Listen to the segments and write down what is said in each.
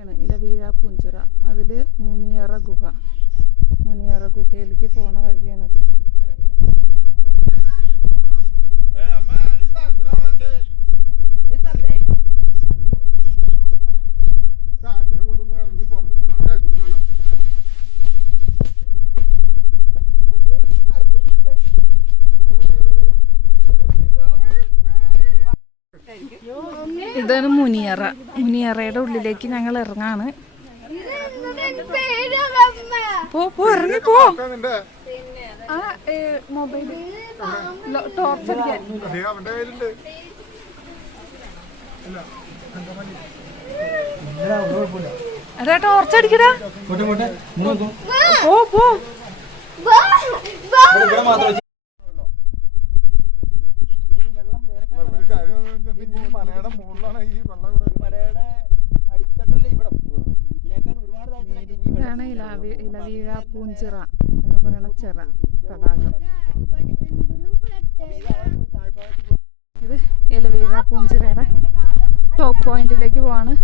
ഇലവീഴ പൂഞ്ചിറ. അതിൽ മുനിയറ ഗുഹ. മുനിയറ ഗുഹയിലേക്ക് പോണ വഴിയാണത്. ഇതാണ് മുനിയറ. മുനിയറയുടെ ഉള്ളിലേക്ക് ഞങ്ങൾ ഇറങ്ങാണ്. ഇറങ്ങിപ്പോ മൊബൈല് ടോർച്ച് അടിക്കാൻ. അതെ ടോർച്ച് അടിക്കടാ. പോ പോ. ഇതാണ് ഇലവീഴ പൂഞ്ചിറ എന്ന് പറയുന്ന ചിറ തടാകം. ഇത് ഇലവീഴ പൂഞ്ചിറയുടെ ടോപ്പ് പോയിന്റിലേക്ക് പോവാണ്.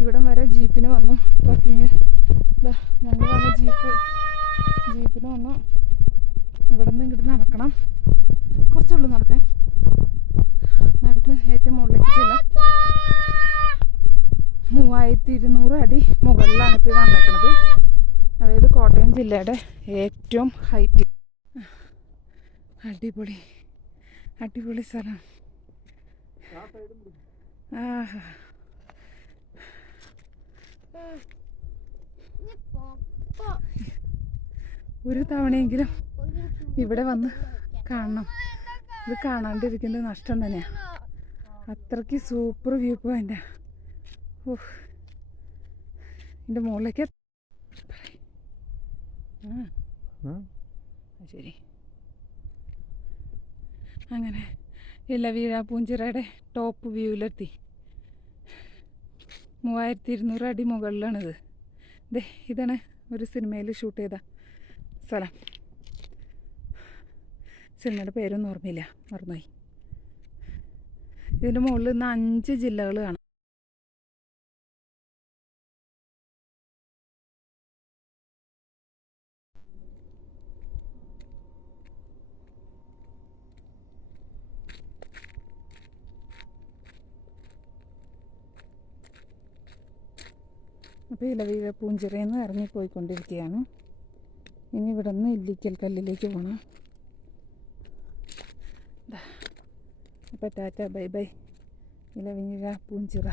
ഇവിടം വരെ ജീപ്പിന് വന്നു. ട്രക്കിങ് ഞങ്ങൾ വന്ന ജീപ്പിന് വന്നു. ഇവിടെ നിന്ന് ഇങ്ങോട്ട് നടക്കണം. കുറച്ചുള്ളൂ നടക്കാൻ. നടന്ന് ഏറ്റവും മുകളിലേക്ക് ചെല്ലാം. 3200 അടി മുകളിലാണ് ഇപ്പോൾ വന്നേക്കുന്നത്. അതായത് കോട്ടയം ജില്ലയുടെ ഏറ്റവും ഹൈറ്റ്. അടിപൊളി അടിപൊളി സ്ഥലം. ആഹാ. ഒരു തവണയെങ്കിലും ഇവിടെ വന്ന് കാണണം. ഇത് കാണാണ്ടിരിക്കുന്നത് നഷ്ടം തന്നെയാണ്. അത്രയ്ക്ക് സൂപ്പർ വ്യൂ പോയിൻ്റാ. ഇതിൻ്റെ മുകളിലേക്ക് ശരി. അങ്ങനെ ഇലവീഴ പൂഞ്ചിറയുടെ ടോപ്പ് വ്യൂവിലെത്തി. 3200 അടി മുകളിലാണിത്. ഇതാണ് ഒരു സിനിമയിൽ ഷൂട്ട് ചെയ്ത സ്ഥലം. സിനിമയുടെ പേരൊന്നും ഓർമ്മയില്ല, മറന്നുപോയി. ഇതിൻ്റെ മുകളിൽ നിന്ന് 5 ജില്ലകൾ കാണാം. അപ്പോൾ ഇലവീഴ പൂഞ്ചിറയിൽ നിന്ന് ഇറങ്ങിപ്പോയിക്കൊണ്ടിരിക്കുകയാണ്. ഇനി ഇവിടെ നിന്ന് ഇല്ലിക്കൽ കല്ലിലേക്ക് പോകണം. അപ്പോൾ ടാറ്റ ബൈ ബൈ. ഇലവീഴ പൂഞ്ചിറ.